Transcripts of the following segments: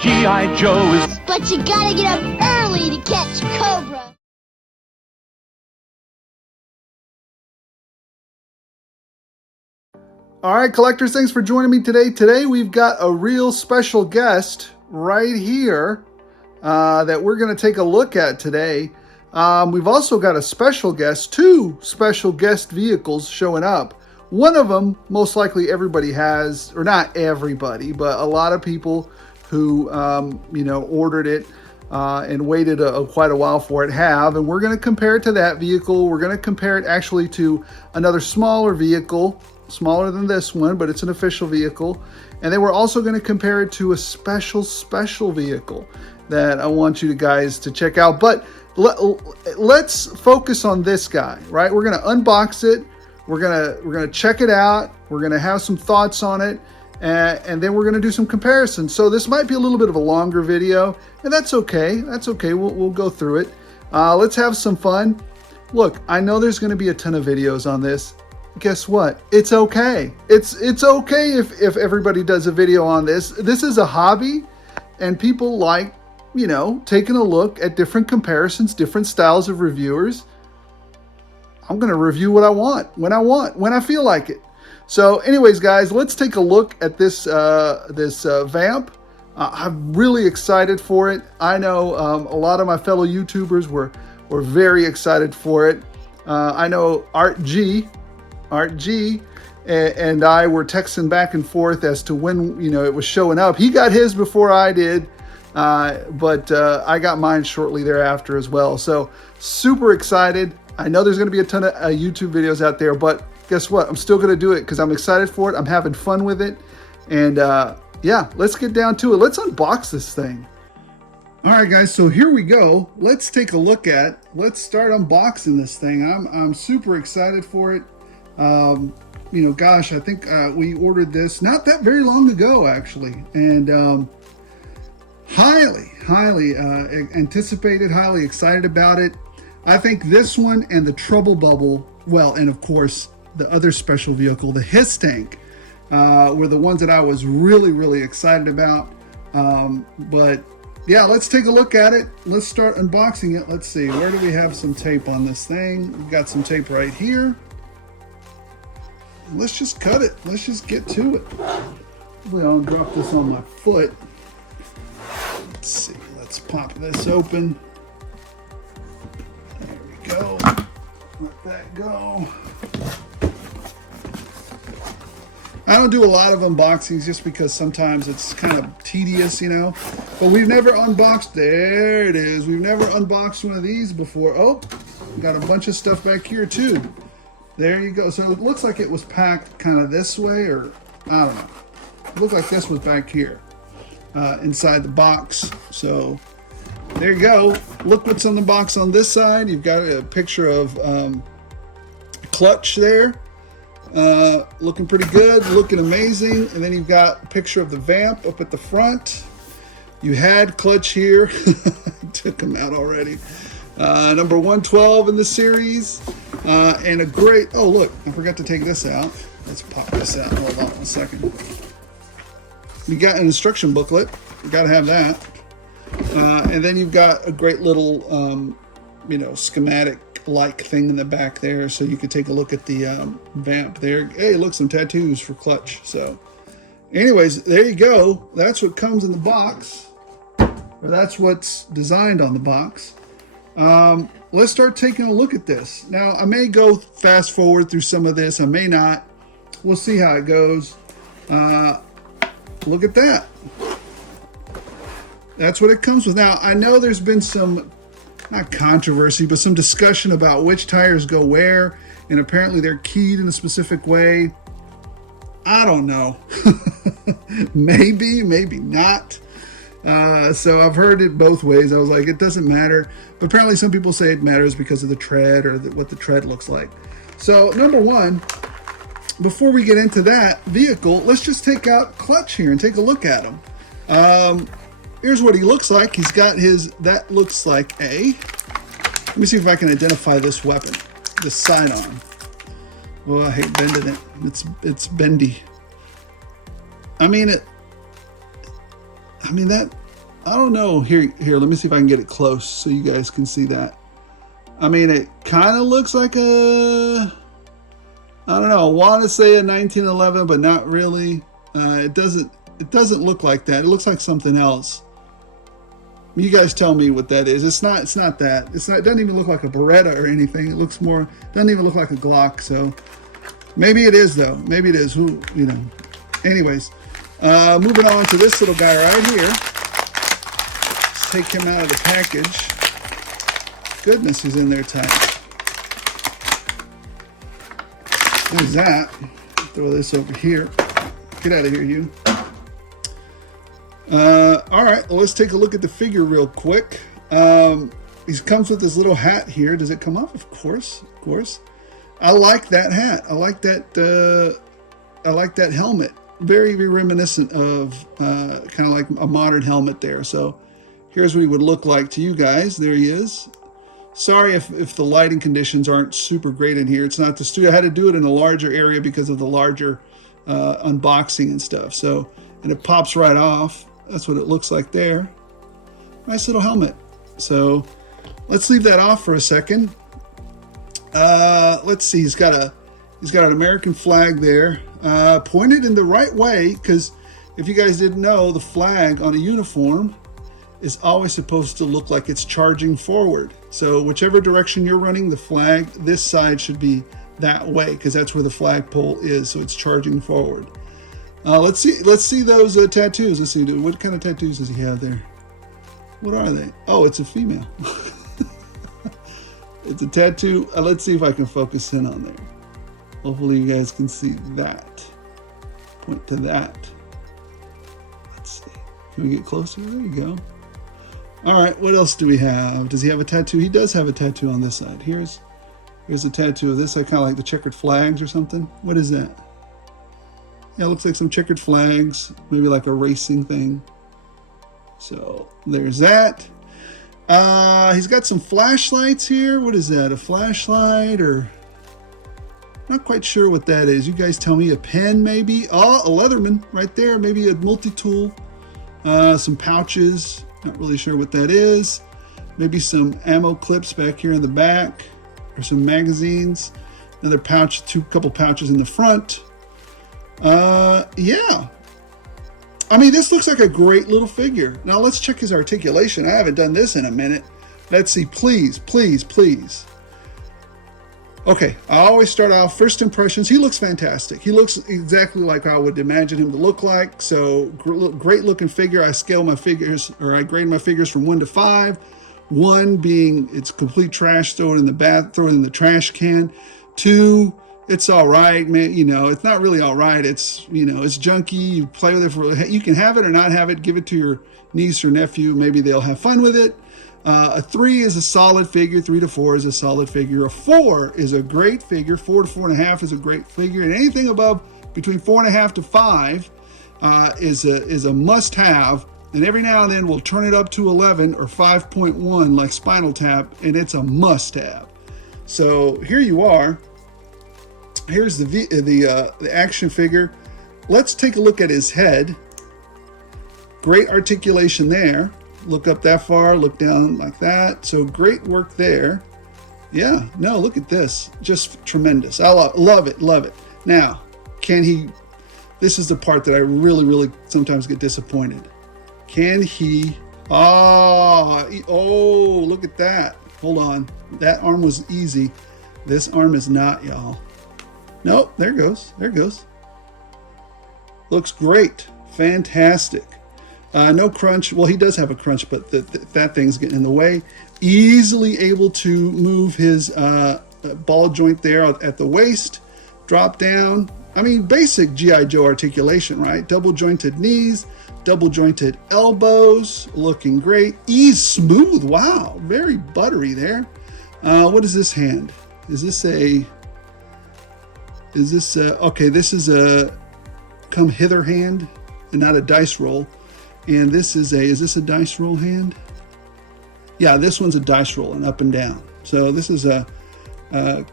G.I. Joe is... But you gotta get up early to catch Cobra. All right, collectors, thanks for joining me today. Today we've got a real special guest right here that we're going to take a look at today. We've also got a special guest, two special guest vehicles showing up. One of them, most likely everybody has, or not everybody, but a lot of people who, ordered it and waited quite a while for it have. And we're going to compare it to that vehicle. We're going to compare it actually to another smaller vehicle, smaller than this one, but it's an official vehicle. And then we're also going to compare it to a special vehicle that I want you guys to check out. But let's focus on this guy, right? We're going to unbox it. We're gonna check it out. We're gonna have some thoughts on it, and then we're gonna do some comparisons. So this might be a little bit of a longer video, and that's okay. That's okay. We'll go through it. Let's have some fun. Look, I know there's gonna be a ton of videos on this. Guess what? It's okay. It's okay if everybody does a video on this. This is a hobby, and people like, taking a look at different comparisons, different styles of reviewers. I'm going to review what I want, when I feel like it. So anyways, guys, let's take a look at this VAMP. I'm really excited for it. I know a lot of my fellow YouTubers were very excited for it. I know Art G and I were texting back and forth as to when it was showing up. He got his before I did, but I got mine shortly thereafter as well. So super excited. I know there's going to be a ton of YouTube videos out there, but guess what? I'm still going to do it because I'm excited for it. I'm having fun with it. And yeah, let's get down to it. Let's unbox this thing. All right, guys, so here we go. Let's take a look at, let's start unboxing this thing. I'm super excited for it. Gosh, I think we ordered this not that very long ago, actually. And highly anticipated, highly excited about it. I think this one and the Trouble Bubble, well, and of course the other special vehicle, the Hiss Tank, were the ones that I was really excited about. But yeah, let's take a look at it. Let's start unboxing it. Let's see, where do we have some tape on this thing? We've got some tape right here. Let's just cut it. Let's just get to it. Hopefully I don't drop this on my foot. Let's see, let's pop this open. Go. Let that go. I don't do a lot of unboxings just because sometimes it's kind of tedious, but we've never unboxed, there it is. We've never unboxed one of these before. Oh, got a bunch of stuff back here too. There you go. So it looks like it was packed kind of this way, or I don't know. It looked like this was back here inside the box. So there you go. Look what's on the box on this side. You've got a picture of clutch there. Looking pretty good, looking amazing. And then you've got a picture of the VAMP up at the front. You had clutch here. Took them out already. Number 112 in the series. And a great, oh look, I forgot to take this out. Let's pop this out. Hold on 1 second. You got an instruction booklet. You got to have that. And then you've got a great little, schematic-like thing in the back there, so you could take a look at the VAMP there. Hey, look, some tattoos for clutch. So, anyways, there you go. That's what comes in the box, or that's what's designed on the box. Let's start taking a look at this. Now, I may go fast forward through some of this. I may not. We'll see how it goes. Look at that. That's what it comes with. Now, I know there's been some, not controversy, but some discussion about which tires go where, and apparently they're keyed in a specific way. I don't know. Maybe not. So I've heard it both ways. I was like, it doesn't matter. But apparently some people say it matters because of the tread or what the tread looks like. So number one, before we get into that vehicle, let's just take out clutch here and take a look at him. Here's what he looks like. He's got his, that looks like a, let me see if I can identify this weapon, this sidearm. Oh, I hate bending it. It's bendy. I mean, that I don't know. Here, let me see if I can get it close so you guys can see that. I mean, it kind of looks like a, I don't know, I want to say a 1911, but not really. It doesn't look like that. It looks like something else. You guys tell me what that is. It's not that. It doesn't even look like a Beretta or anything. It looks more, doesn't even look like a Glock. So maybe it is though. Maybe it is. Who, you know. Anyways, moving on to this little guy right here. Let's take him out of the package. Goodness, he's in there tight. There's that. Throw this over here. Get out of here, you. All right, well, let's take a look at the figure real quick. He comes with this little hat here. Does it come off? Of course, of course. I like that hat. I like that. I like that helmet. Very, very reminiscent of kind of like a modern helmet there. So here's what he would look like to you guys. There he is. Sorry if the lighting conditions aren't super great in here. It's not the studio. I had to do it in a larger area because of the larger unboxing and stuff. So, and it pops right off. That's what it looks like there. Nice little helmet. So let's leave that off for a second. Let's see. He's got an American flag there, pointed in the right way, because if you guys didn't know, the flag on a uniform is always supposed to look like it's charging forward. So whichever direction you're running, the flag, this side should be that way, because that's where the flagpole is. So it's charging forward. Let's see those tattoos. Let's see, what kind of tattoos does he have there? What are they? Oh, it's a female. It's a tattoo. Let's see if I can focus in on there. Hopefully you guys can see that. Point to that. Let's see. Can we get closer? There you go. All right, what else do we have? Does he have a tattoo? He does have a tattoo on this side. Here's a tattoo of this. I kind of like the checkered flags or something. What is that? Yeah, it looks like some checkered flags, maybe like a racing thing. So there's that. He's got some flashlights here. What is that? A flashlight, or not quite sure what that is. You guys tell me. A pen maybe? Oh, a Leatherman right there. Maybe a multi-tool. Some pouches. Not really sure what that is. Maybe some ammo clips back here in the back, or some magazines. Another pouch, couple pouches in the front. Yeah. I mean, this looks like a great little figure. Now let's check his articulation. I haven't done this in a minute. Let's see, please, please, please. Okay, I always start off first impressions. He looks fantastic. He looks exactly like I would imagine him to look like. So great looking figure. I scale my figures, or I grade my figures from 1 to 5. 1 being it's complete trash, throw it in the trash can. 2, it's all right, man. You know, it's not really all right. It's, you know, it's junky. You play with it you can have it or not have it. Give it to your niece or nephew. Maybe they'll have fun with it. A 3 is a solid figure. 3 to 4 is a solid figure. A 4 is a great figure. 4 to 4.5 is a great figure. And anything above between 4.5 to 5 is a must-have. And every now and then we'll turn it up to 11 or 5.1 like Spinal Tap, and it's a must-have. So here you are. Here's the action figure. Let's take a look at his head. Great articulation there. Look up that far, look down like that. So great work there. Yeah, no, look at this. Just tremendous. I love it, love it. Now, can he, this is the part that I really, really sometimes get disappointed. Can he, oh, look at that. Hold on. That arm was easy. This arm is not, y'all. Nope, there it goes. There it goes. Looks great. Fantastic. No crunch. Well, he does have a crunch, but that thing's getting in the way. Easily able to move his ball joint there at the waist. Drop down. I mean, basic G.I. Joe articulation, right? Double jointed knees, double jointed elbows. Looking great. Ease smooth. Wow. Very buttery there. What is this hand? Is this okay, this is a come hither hand and not a dice roll. And this is this a dice roll hand? Yeah, this one's a dice roll and up and down. So this is a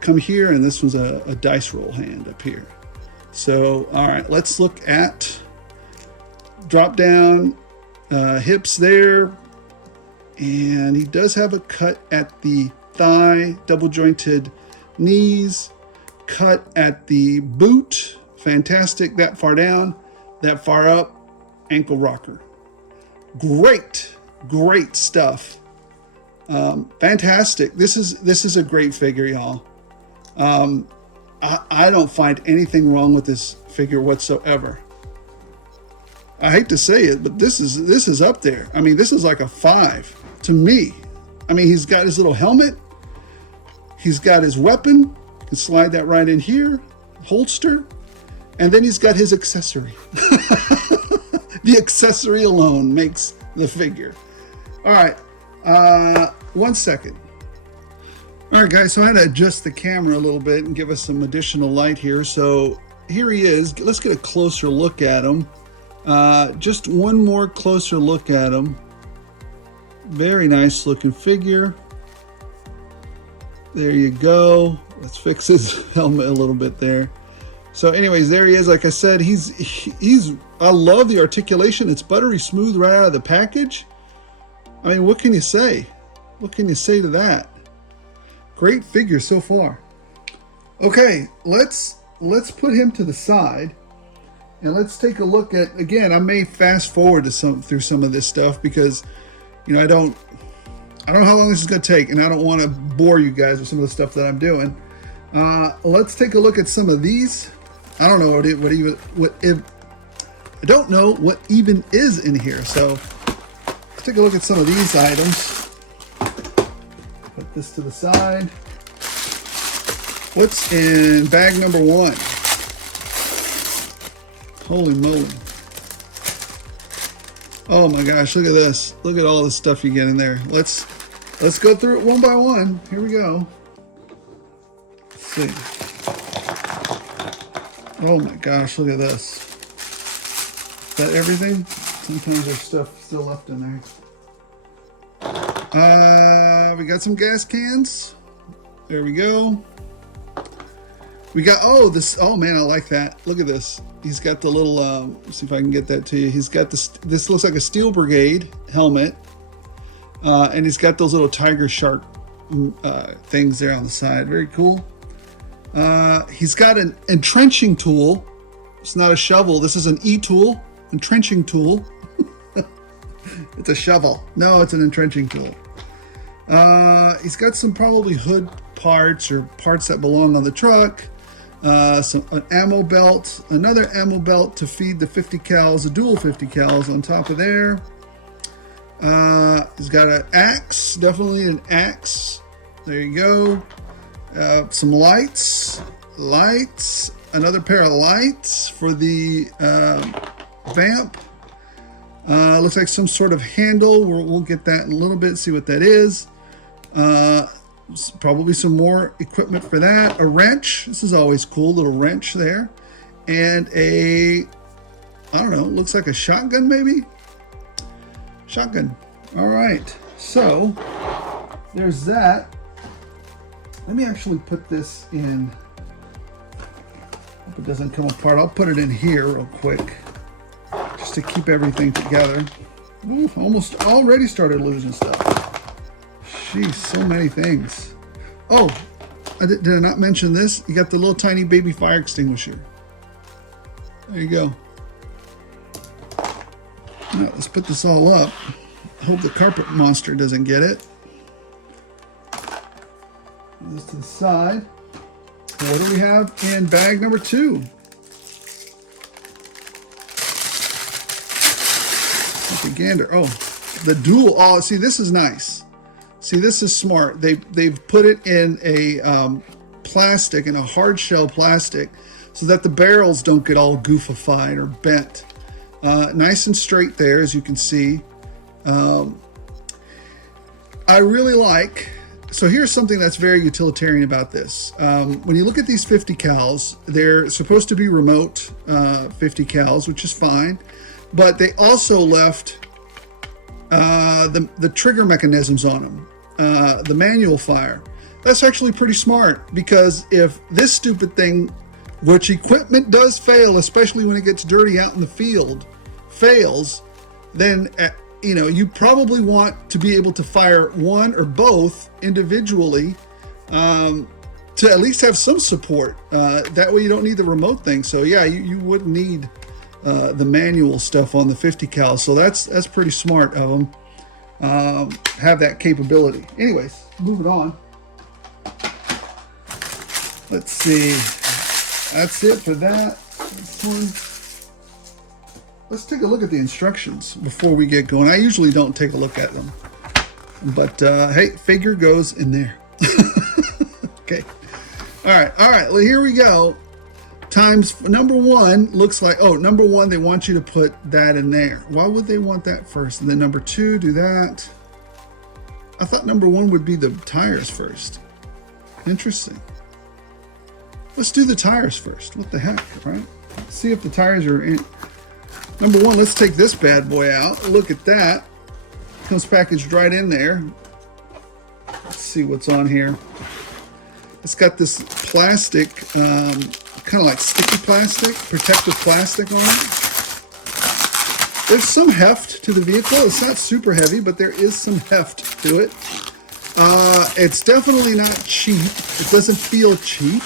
come here, and this was a dice roll hand up here. So, all right, let's look at drop down. hips there. And he does have a cut at the thigh, double jointed knees, cut at the boot. Fantastic. That far down, that far up, ankle rocker. Great, great stuff. Fantastic. This is a great figure, y'all. I don't find anything wrong with this figure whatsoever. I hate to say it, but this is up there. I mean, this is like a 5 to me. I mean, he's got his little helmet. He's got his weapon. You can slide that right in here, holster. And then he's got his accessory. The accessory alone makes the figure. All right, 1 second. All right, guys, so I had to adjust the camera a little bit and give us some additional light here. So here he is. Let's get a closer look at him. Just one more closer look at him. Very nice looking figure. There you go. Let's fix his helmet a little bit there. So anyways, there he is. Like I said, I love the articulation. It's buttery smooth right out of the package. I mean, what can you say? What can you say to that? Great figure so far. Okay, let's put him to the side. And let's take a look at, again, I may fast forward to through some of this stuff because, you know, I don't know how long this is going to take, and I don't want to bore you guys with some of the stuff that I'm doing. Let's take a look at some of these. I don't know I don't know what even is in here. So let's take a look at some of these items. Put this to the side. What's in bag number 1? Holy moly. Oh my gosh, look at this. Look at all the stuff you get in there. Let's go through it one by one. Here we go. Let's see. Oh my gosh, look at this. Is that everything? Sometimes there's stuff still left in there. We got some gas cans. There we go. We got, oh man, I like that. Look at this. He's got the little, let's see if I can get that to you. He's got this looks like a Steel Brigade helmet. And he's got those little tiger shark things there on the side. Very cool. He's got an entrenching tool. It's not a shovel. This is an E-tool, entrenching tool. It's a shovel. No, it's an entrenching tool. He's got some probably hood parts or parts that belong on the truck. An ammo belt, another ammo belt to feed the 50 cals, a dual 50 cals on top of there. He's got an axe, definitely an axe. There you go. Some lights, another pair of lights for the VAMP. Looks like some sort of handle. We'll get that in a little bit, see what that is. Probably some more equipment for that. A wrench. This is always cool. Little wrench there. And I don't know, looks like a shotgun maybe? Shotgun. All right. So there's that. Let me actually put this in. Hope it doesn't come apart. I'll put it in here real quick just to keep everything together. Ooh, almost already started losing stuff. Jeez, so many things. Oh, did I not mention this? You got the little tiny baby fire extinguisher. There you go. Now, let's put this all up. I hope the carpet monster doesn't get it. Put this to the side. What do we have in bag number 2? Take a gander. Oh, the dual. Oh, see, this is nice. See, this is smart. They've put it in a plastic, in a hard shell plastic, so that the barrels don't get all goofified or bent. Nice and straight there, as you can see. I really like, so here's something that's very utilitarian about this. When you look at these 50 cals, they're supposed to be remote 50 cals, which is fine, but they also left the trigger mechanisms on them, the manual fire. That's actually pretty smart, because if this stupid thing, which equipment does fail, especially when it gets dirty out in the field, fails, then you know, you probably want to be able to fire one or both individually to at least have some support. That way you don't need the remote thing. So yeah, you wouldn't need the manual stuff on the 50 cal. So that's pretty smart of them. Have that capability. Anyways, moving on. Let's see. That's it for that. This one. Let's take a look at the instructions before we get going. I usually don't take a look at them, but hey, figure goes in there. Okay. All right. Well, here we go. Times number one looks like, oh, number one, they want you to put that in there. Why would they want that first? And then number two, do that. I thought number one would be the tires first. Interesting. Let's do the tires first. What the heck, right? See if the tires are in. Number one, let's take this bad boy out. Look at that. Comes packaged right in there. Let's see what's on here. It's got this plastic, kind of like sticky plastic, protective plastic on it. There's some heft to the vehicle. It's not super heavy, but there is some heft to it. It's definitely not cheap. It doesn't feel cheap.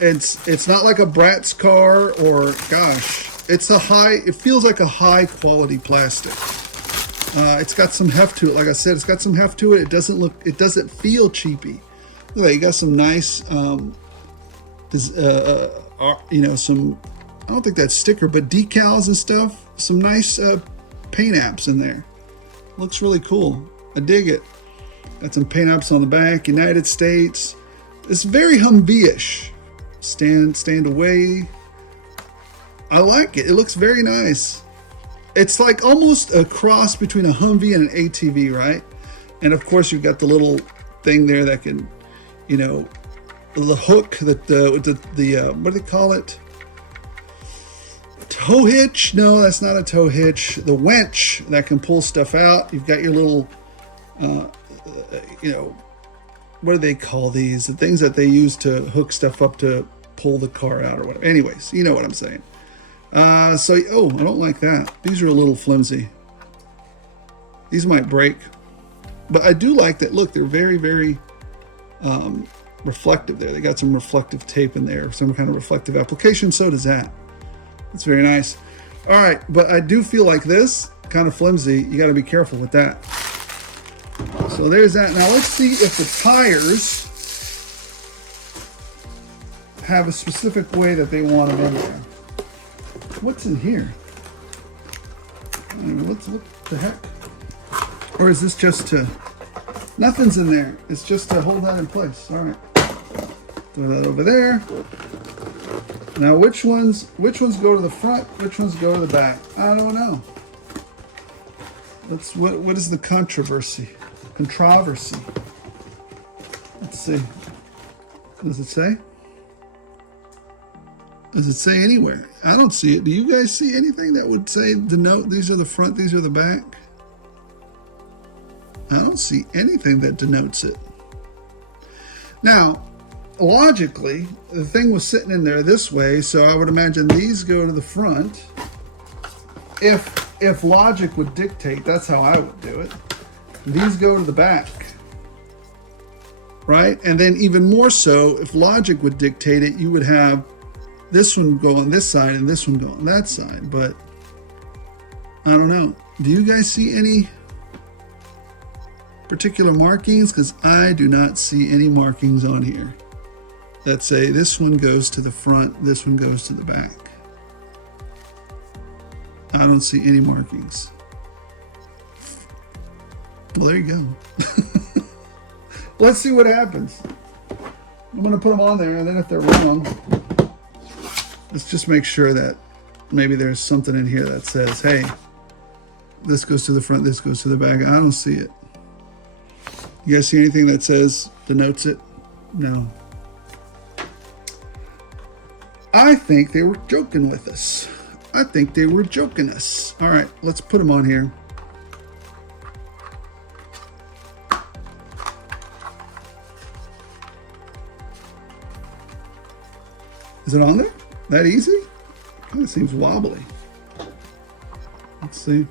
It's not like a Bratz car or, gosh, it feels like a high quality plastic. It's got some heft to it. Like I said, it's got some heft to it. It doesn't feel cheapy. Look, you got some nice, you know, some, I don't think that's sticker, but decals and stuff. Some nice paint apps in there. Looks really cool. I dig it. Got some paint apps on the back. United States. It's very Humvee-ish. Stand away. I like it. It looks very nice. It's like almost a cross between a Humvee and an ATV, right? And of course, you've got the little thing there that can, you know, the hook that the what do they call it? Tow hitch? No, that's not a tow hitch. The winch that can pull stuff out. You've got your little, you know, what do they call these? The things that they use to hook stuff up to pull the car out or whatever. Anyways, you know what I'm saying. So, oh, I don't like that. These are a little flimsy. These might break. But I do like that. Look, they're very, very reflective there. They got some reflective tape in there, some kind of reflective application. So does that. It's very nice. All right, but I do feel like this kind of flimsy. You got to be careful with that. So there's that. Now let's see if the tires have a specific way that they want them in there. What's in here? What the heck? Or is this just to... Nothing's in there. It's just to hold that in place. All right. Throw that over there. Now which ones go to the front? Which ones go to the back? I don't know. What is the controversy? Controversy. Let's see. Does it say? Does it say anywhere? I don't see it. Do you guys see anything that would say denote these are the front, these are the back? I don't see anything that denotes it. Now, logically, the thing was sitting in there this way, so I would imagine these go to the front. If logic would dictate, that's how I would do it. These go to the back, right? And then even more so, if logic would dictate it, you would have this one go on this side and this one go on that side. But I don't know. Do you guys see any particular markings? Because I do not see any markings on here that say this one goes to the front, this one goes to the back. I don't see any markings. Well, there you go. Let's see what happens. I'm going to put them on there, and then if they're wrong, let's just make sure that maybe there's something in here that says, hey, this goes to the front, this goes to the back. I don't see it. You guys see anything that says, denotes it? No. I think they were joking with us. I think they were joking us. All right, let's put them on here. Is it on there? That easy? Kind of seems wobbly. Let's see.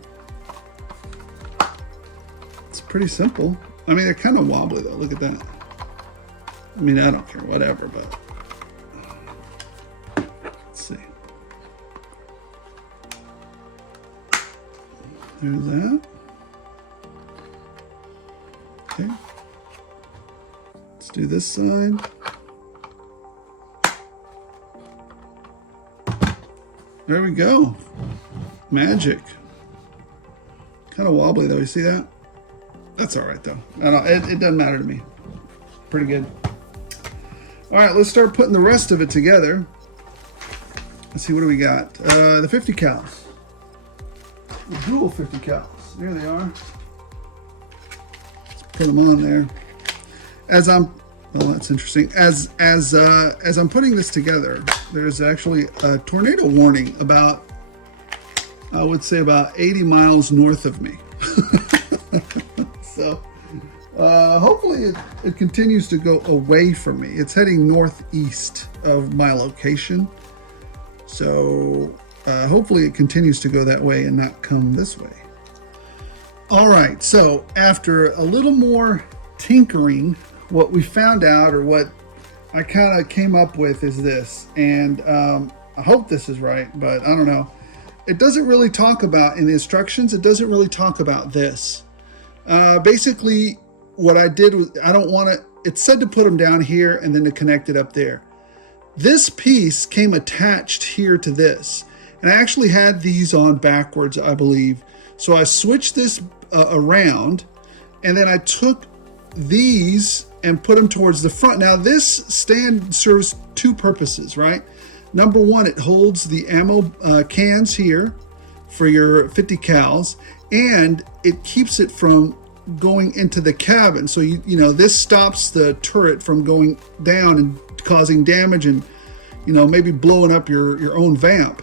pretty simple. I mean, they're kind of wobbly though. Look at that. I mean, I don't care, whatever, but let's see. There's that. Okay. Let's do this side. There we go. Magic. Kind of wobbly though, you see that? That's all right though. It doesn't matter to me. Pretty good. All right, let's start putting the rest of it together. Let's see, what do we got? The 50 cals. The dual 50 cals. There they are. Let's put them on there. Well, that's interesting. As I'm putting this together, there's actually a tornado warning about, I would say about 80 miles north of me. So hopefully it continues to go away from me. It's heading northeast of my location. So hopefully it continues to go that way and not come this way. All right, so after a little more tinkering, what we found out, or what I kind of came up with, is this. And I hope this is right, but I don't know. It doesn't really talk about, in the instructions, it doesn't really talk about this. Basically, what I did was, I don't want to, it said to put them down here and then to connect it up there. This piece came attached here to this. And I actually had these on backwards, I believe. So I switched this around, and then I took these and put them towards the front. Now this stand serves two purposes, right? Number one, it holds the ammo cans here for your 50 cals, and it keeps it from going into the cabin. So you know, this stops the turret from going down and causing damage and, you know, maybe blowing up your own VAMP.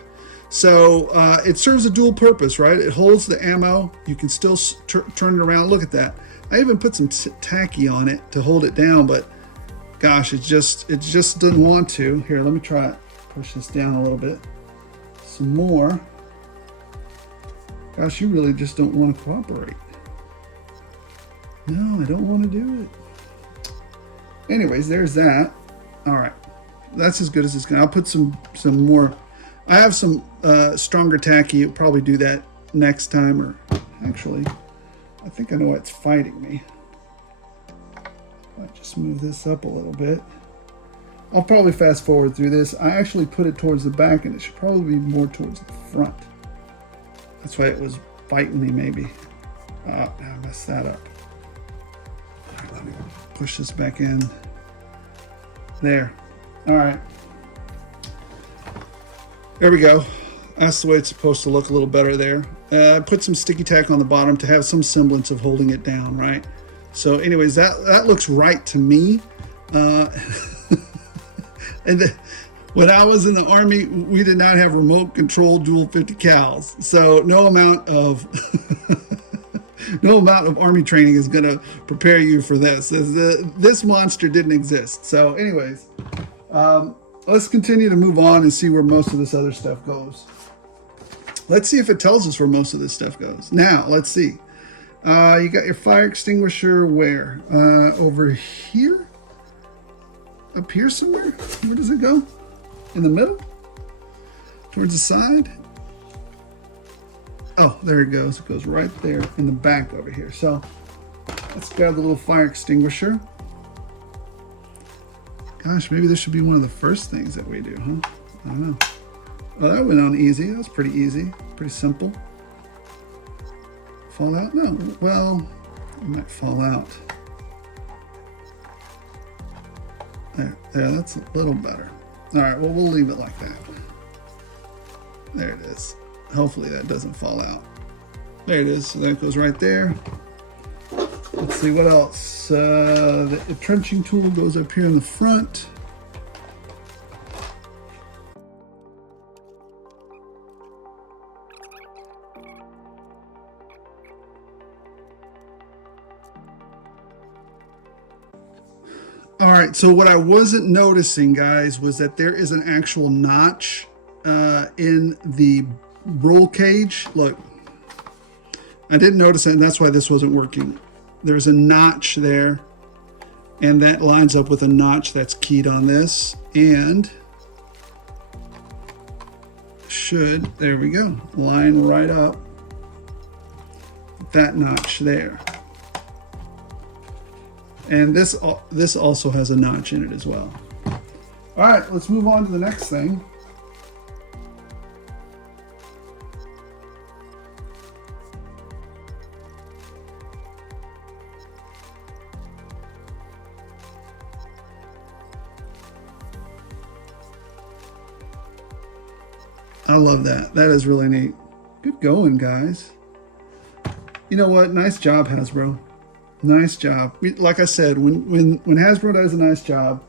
So it serves a dual purpose, right? It holds the ammo. You can still turn it around. Look at that. I even put some tacky on it to hold it down, but gosh, it just doesn't want to. Here, let me try it. Push this down a little bit. Some more. Gosh, you really just don't want to cooperate. No, I don't want to do it. Anyways, there's that. All right, that's as good as it's gonna. I'll put some more. I have some stronger tacky. I'll probably do that next time, or actually, I think I know what's fighting me. I'll just move this up a little bit. I'll probably fast forward through this. I actually put it towards the back, and it should probably be more towards the front. That's why it was fighting me, maybe. I messed that up. All right, let me push this back in. There. All right. There we go. That's the way it's supposed to look, a little better there. I put some sticky tack on the bottom to have some semblance of holding it down, right? So anyways, that looks right to me. And when I was in the Army, we did not have remote control dual 50 cals. So no amount of no amount of Army training is going to prepare you for this. This monster didn't exist. So anyways, let's continue to move on and see where most of this other stuff goes. Let's see if it tells us where most of this stuff goes. Now, let's see. You got your fire extinguisher where? Over here? Up here somewhere? Where does it go? In the middle? Towards the side? Oh, there it goes. It goes right there in the back over here. So let's grab the little fire extinguisher. Gosh, maybe this should be one of the first things that we do, huh? I don't know. Oh, that went on easy. That was pretty easy. Pretty simple. Fall out? No. Well, it might fall out. There, that's a little better. All right, well, we'll leave it like that. There it is. Hopefully that doesn't fall out. There it is. So that goes right there. Let's see what else. The trenching tool goes up here in the front. All right, so what I wasn't noticing, guys, was that there is an actual notch in the roll cage. Look, I didn't notice that, and that's why this wasn't working. there's a notch there, and that lines up with a notch that's keyed on this, and should, there we go, line right up with that notch there. And this also has a notch in it as well. All right, let's move on to the next thing. I love that. That is really neat. Good going, guys. You know what? Nice job, Hasbro. Nice job. Like I said, when Hasbro does a nice job,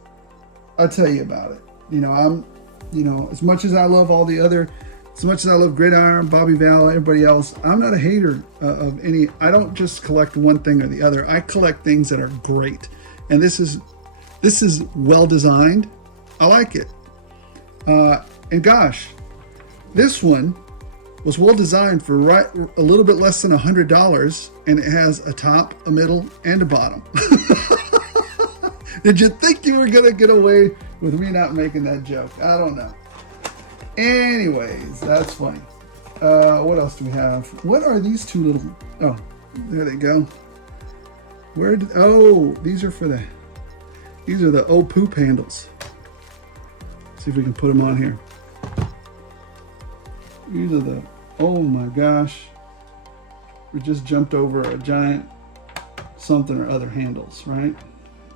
I'll tell you about it. You know, as much as I love all the other, as much as I love Gridiron, Bobby Val, everybody else, I'm not a hater of any. I don't just collect one thing or the other. I collect things that are great, and this is well designed. I like it. And gosh, this one was well designed for a little bit less than $100, and it has a top, a middle, and a bottom. Did you think you were gonna get away with me not making that joke? I don't know. Anyways, that's funny. What else do we have? What are these two little? Oh, there they go. These are for these are the poop handles. Let's see if we can put them on here. These are the, oh my gosh. We just jumped over a giant something or other handles, right?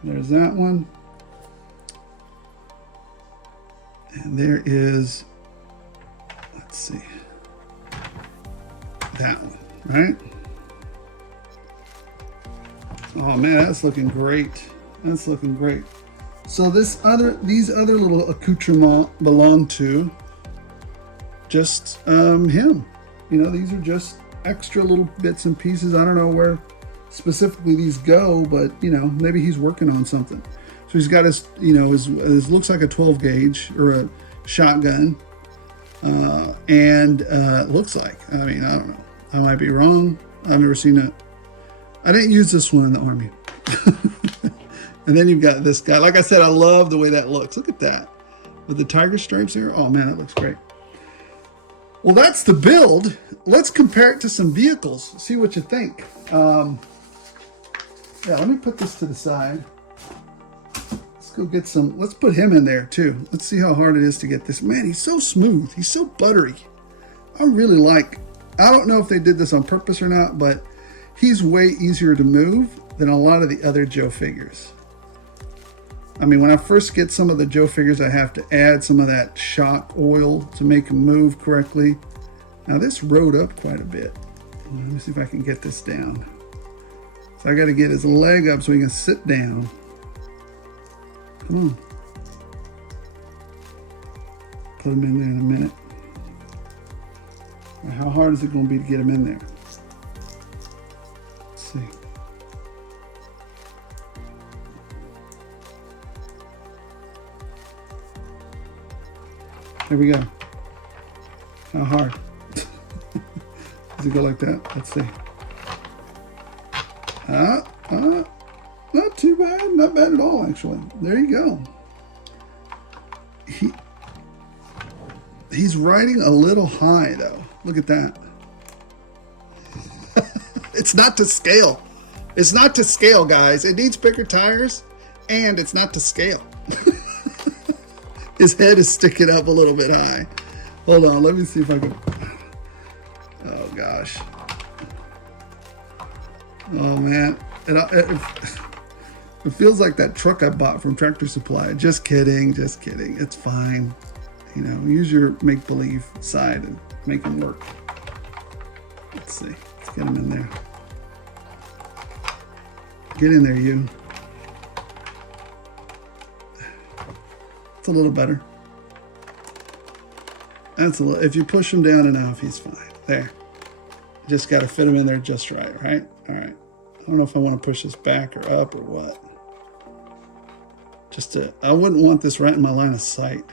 There's that one. And there is, let's see, that one, right? Oh man, that's looking great. That's looking great. So these other little accoutrements belong to just him. You know, these are just extra little bits and pieces. I don't know where specifically these go, but you know, maybe he's working on something. So he's got his, you know, his looks like a 12 gauge or a shotgun, and it looks like, I mean, I don't know, I might be wrong. I've never seen it. I didn't use this one in the Army. And then you've got this guy. Like I said, I love the way that looks. Look at that with the tiger stripes there. Oh man, that looks great. Well, that's the build. Let's compare it to some vehicles. See what you think. Yeah, let me put this to the side. Let's go get some. Let's put him in there too. Let's see how hard it is to get this. Man, he's so smooth. He's so buttery. I really like. I don't know if they did this on purpose or not, but he's way easier to move than a lot of the other Joe figures. I mean, when I first get some of the Joe figures, I have to add some of that shock oil to make them move correctly. Now this rode up quite a bit. Let me see if I can get this down. So I got to get his leg up so he can sit down. Come on. Put him in there in a minute. How hard is it going to be to get him in there? Let's see. There we go. How hard? Does it go like that? Let's see. Not too bad. Not bad at all, actually. There you go. He's riding a little high, though. Look at that. It's not to scale. It's not to scale, guys. It needs bigger tires, and it's not to scale. His head is sticking up a little bit high. Hold on, let me see if I can. Oh gosh. Oh man, it feels like that truck I bought from Tractor Supply. Just kidding, just kidding. It's fine. You know, use your make-believe side and make them work. Let's see. Let's get him in there. Get in there, you. It's a little better. That's a little. If you push him down enough, he's fine. There. Just got to fit him in there just right, right? All right. I don't know if I want to push this back or up or what. Just to, I wouldn't want this right in my line of sight.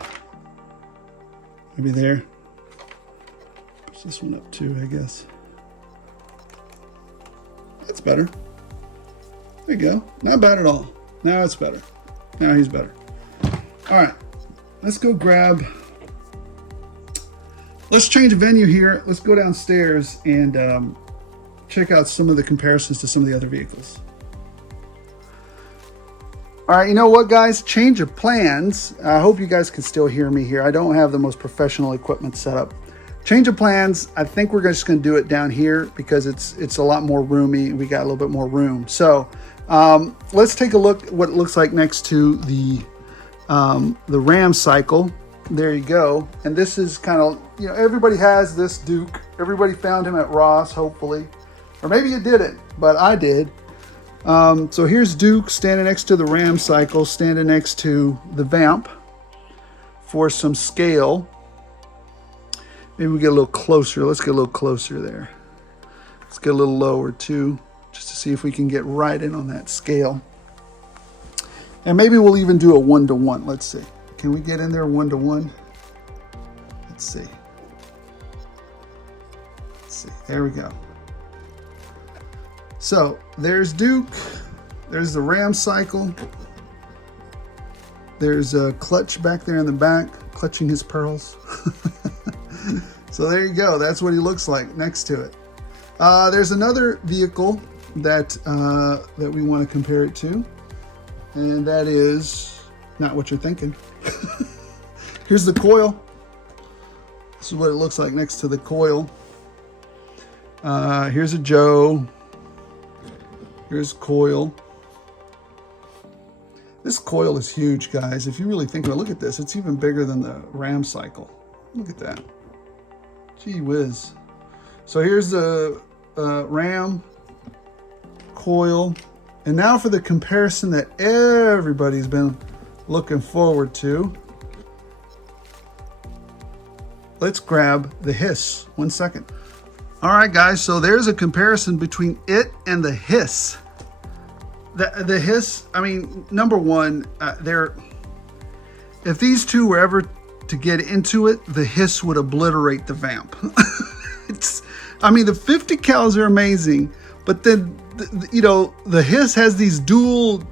Maybe there. Push this one up too, I guess. That's better. There you go. Not bad at all. Now it's better. Now he's better. All right, let's go grab. Let's change a venue here. Let's go downstairs and check out some of the comparisons to some of the other vehicles. All right, you know what, guys? Change of plans. I hope you guys can still hear me here. I don't have the most professional equipment set up. Change of plans. I think we're just going to do it down here because it's a lot more roomy. We got a little bit more room. So let's take a look at what it looks like next to the Ram cycle. There you go. And this is kind of, you know, everybody has this Duke. Everybody found him at Ross, hopefully. Or maybe you didn't, but I did. So here's Duke standing next to the Ram cycle, standing next to the VAMP for some scale. Maybe we get a little closer. Let's get a little closer there. Let's get a little lower too, just to see if we can get right in on that scale. And maybe we'll even do a 1-to-1. Let's see. Can we get in there 1-to-1? Let's see. Let's see. There we go. So there's Duke. There's the Ram cycle. There's a Clutch back there in the back, clutching his pearls. So there you go. That's what he looks like next to it. There's another vehicle that that we want to compare it to, and that is not what you're thinking. Here's the coil. This is what it looks like next to the coil. Here's a Joe. Here's coil. This coil is huge, guys. If you really think about it, look at this. It's even bigger than the Ram cycle. Look at that. Gee whiz. So here's the Ram coil. And now for the comparison that everybody's been looking forward to. Let's grab the Hiss. 1 second. All right, guys, so there's a comparison between it and the Hiss. The Hiss, I mean, number one, if these two were ever to get into it, the Hiss would obliterate the VAMP. I mean, the 50 cals are amazing, but then, you know, the Hiss has these dual,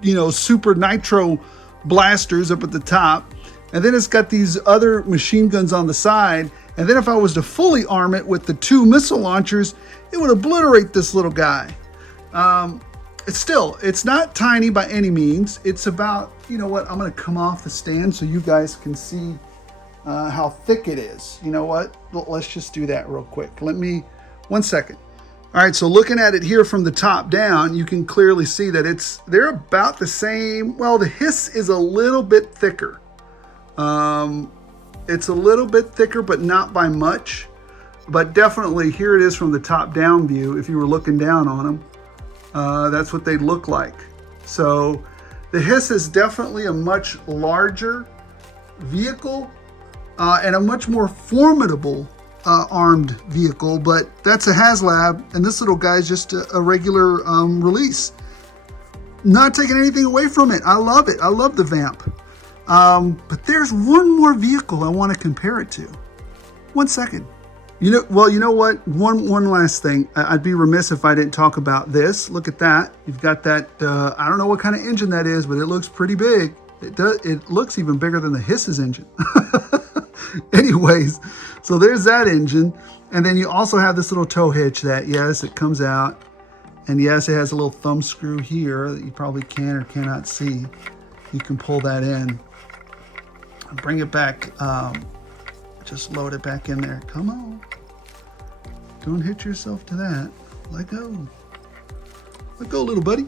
you know, super nitro blasters up at the top, and then it's got these other machine guns on the side. And then if I was to fully arm it with the 2 missile launchers, it would obliterate this little guy. It's not tiny by any means. It's about, you know what, I'm gonna come off the stand so you guys can see how thick it is. You know what, let's just do that real quick. 1 second. All right, so looking at it here from the top down, you can clearly see that they're about the same. Well, the Hiss is a little bit thicker. It's a little bit thicker, but not by much. But definitely, here it is from the top-down view. If you were looking down on them, that's what they look like. So the Hiss is definitely a much larger vehicle and a much more formidable armed vehicle. But that's a HasLab, and this little guy is just a regular release. Not taking anything away from it. I love it. I love the VAMP. But there's one more vehicle I want to compare it to. 1 second. You know what? One last thing. I'd be remiss if I didn't talk about this. Look at that. You've got that. I don't know what kind of engine that is, but it looks pretty big. It looks even bigger than the Hiss's engine. Anyways, so there's that engine, and then you also have this little tow hitch that, yes, it comes out, and yes, it has a little thumb screw here that you probably can or cannot see. You can pull that in. Bring it back, just load it back in there. Come on. Don't hit yourself to that. Let go. Let go, little buddy.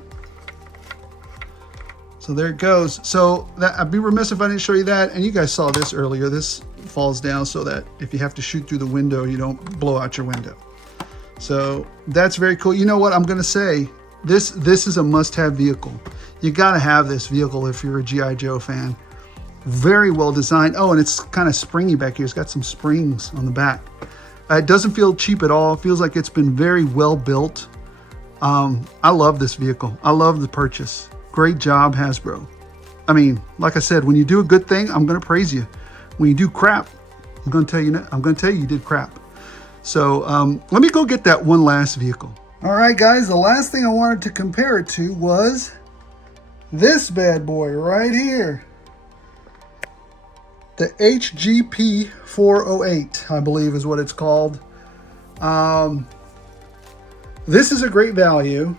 So there it goes. So I'd be remiss if I didn't show you that. And you guys saw this earlier. This falls down so that if you have to shoot through the window, you don't blow out your window. So that's very cool. You know what I'm going to say? This is a must-have vehicle. You got to have this vehicle if you're a G.I. Joe fan. Very well designed. Oh, and it's kind of springy back here. It's got some springs on the back. It doesn't feel cheap at all. It feels like it's been very well built. I love this vehicle. I love the purchase. Great job, Hasbro. I mean, like I said, when you do a good thing, I'm going to praise you. When you do crap, I'm going to tell you you did crap. So let me go get that one last vehicle. All right, guys, the last thing I wanted to compare it to was this bad boy right here. The HGP 408, I believe is what it's called. This is a great value.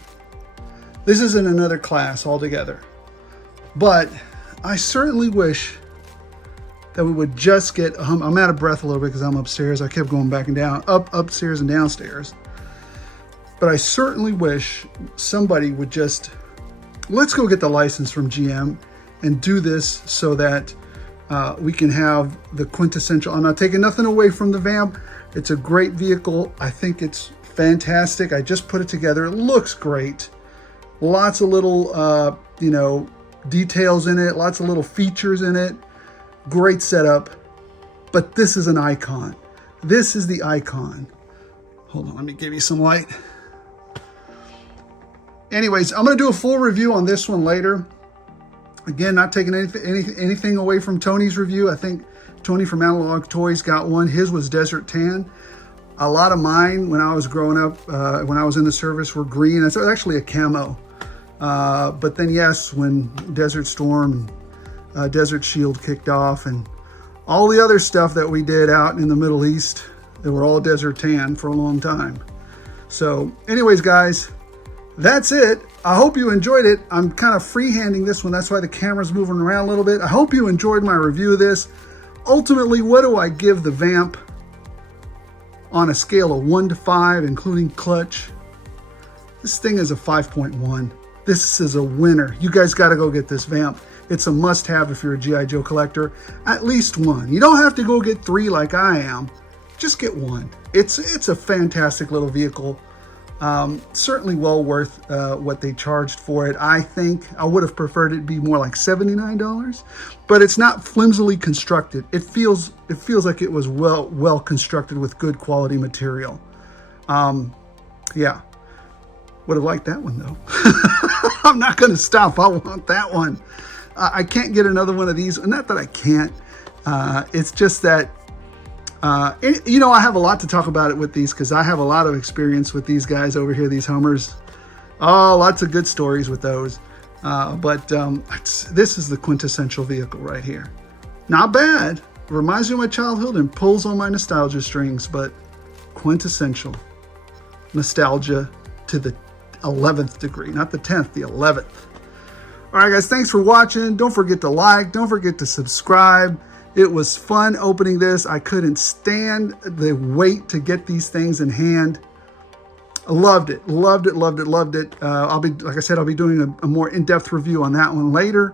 This is in another class altogether. But I certainly wish that we would just get, I'm out of breath a little bit because I'm upstairs. I kept going back and down, upstairs and downstairs. But I certainly wish somebody would just, let's go get the license from GM and do this so that we can have the quintessential. I'm not taking nothing away from the VAMP. It's a great vehicle. I think it's fantastic. I just put it together. It looks great. Lots of little, you know, details in it. Lots of little features in it. Great setup. But this is an icon. This is the icon. Hold on, let me give you some light. Anyways, I'm going to do a full review on this one later. Again, not taking anything away from Tony's review. I think Tony from Analog Toys got one. His was Desert Tan. A lot of mine, when I was growing up, when I was in the service, were green. It's actually a camo. But then, yes, when Desert Storm and Desert Shield kicked off and all the other stuff that we did out in the Middle East, they were all Desert Tan for a long time. So anyways, guys, that's it. I hope you enjoyed it. I'm kind of freehanding this one. That's why the camera's moving around a little bit. I hope you enjoyed my review of this. Ultimately, what do I give the VAMP on a scale of 1 to 5, including clutch? This thing is a 5.1. This is a winner. You guys got to go get this VAMP. It's a must-have if you're a G.I. Joe collector. At least one. You don't have to go get 3 like I am. Just get one. It's a fantastic little vehicle. Certainly well worth what they charged for it. I think I would have preferred it be more like $79, but it's not flimsily constructed. It feels like it was well constructed with good quality material. Yeah, would have liked that one though. I'm not going to stop. I want that one. I can't get another one of these. Not that I can't. It's just that. You know, I have a lot to talk about it with these because I have a lot of experience with these guys over here, these Hummers. Oh, lots of good stories with those. But this is the quintessential vehicle right here. Not bad. Reminds me of my childhood and pulls on my nostalgia strings, but quintessential nostalgia to the 11th degree, not the 10th, the 11th. All right, guys, thanks for watching. Don't forget to like, don't forget to subscribe. It was fun opening this. I couldn't stand the wait to get these things in hand. I loved it, loved it, loved it, loved it. I'll be, like I said, I'll be doing a more in-depth review on that one later.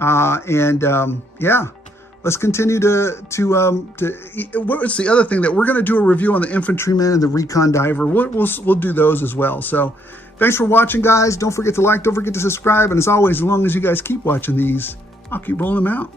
Yeah, let's continue what's the other thing that we're going to do a review on the infantryman and the recon diver. We'll do those as well. So thanks for watching, guys. Don't forget to like, don't forget to subscribe. And as always, as long as you guys keep watching these, I'll keep rolling them out.